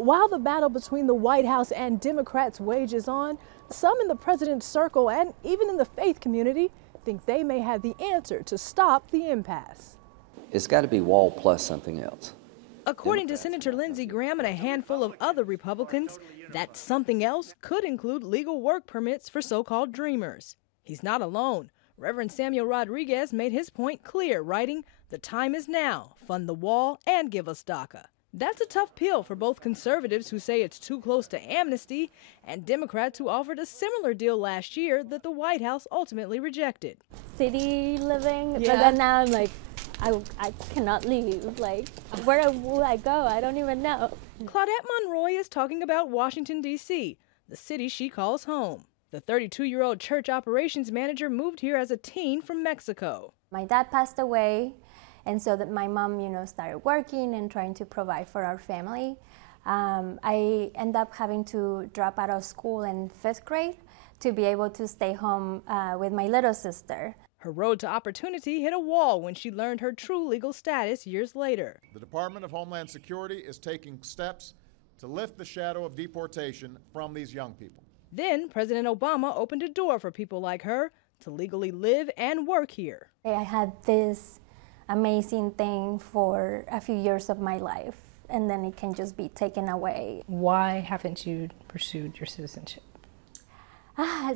While the battle between the White House and Democrats wages on, some in the president's circle and even in the faith community think they may have the answer to stop the impasse. It's got to be wall plus something else. According to Senator Lindsey Graham and a handful of other Republicans, that something else could include legal work permits for so-called dreamers. He's not alone. Reverend Samuel Rodriguez made his point clear, writing, "The time is now. Fund the wall and give us DACA." That's a tough pill for both conservatives who say it's too close to amnesty and Democrats who offered a similar deal last year that the White House ultimately rejected. City living, Yeah. but then now I'm like, I cannot leave. Like, where will I go? I don't even know. Claudette Monroy is talking about Washington, D.C., the city she calls home. The 32-year-old church operations manager moved here as a teen from Mexico. My dad passed away, and so that my mom, started working and trying to provide for our family. I ended up having to drop out of school in 5th grade to be able to stay home with my little sister. Her road to opportunity hit a wall when she learned her true legal status years later. The Department of Homeland Security is taking steps to lift the shadow of deportation from these young people. Then President Obama opened a door for people like her to legally live and work here. I had this amazing thing for a few years of my life, and then it can just be taken away. Why haven't you pursued your citizenship?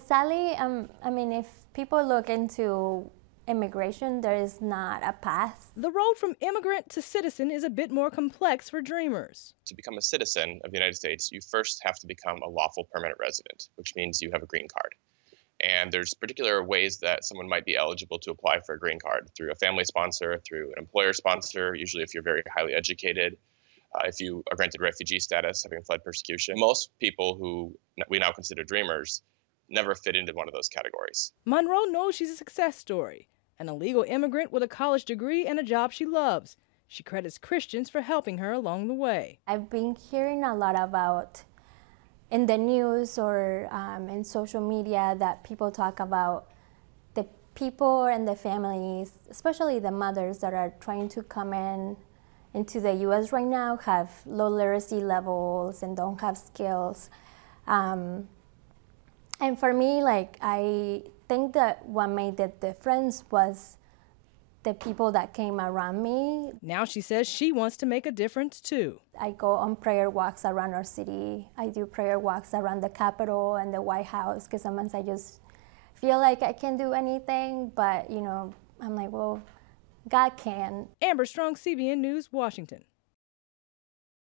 Sadly, I mean, if people look into immigration, there is not a path. The road from immigrant to citizen is a bit more complex for dreamers. To become a citizen of the United States, you first have to become a lawful permanent resident, which means you have a green card. And there's particular ways that someone might be eligible to apply for a green card: through a family sponsor, through an employer sponsor, usually if you're very highly educated, if you are granted refugee status, having fled persecution. Most people who we now consider dreamers never fit into one of those categories. Monroe knows she's a success story, an illegal immigrant with a college degree and a job she loves. She credits Christians for helping her along the way. I've been hearing a lot about in the news or in social media that people talk about the people and the families, especially the mothers that are trying to come into the U.S. right now, have low literacy levels and don't have skills. And for me, I think that what made the difference was the people that came around me. Now she says she wants to make a difference too. I go on prayer walks around our city. I do prayer walks around the Capitol and the White House, because sometimes I just feel like I can't do anything, but I'm like, well, God can. Amber Strong, CBN News, Washington.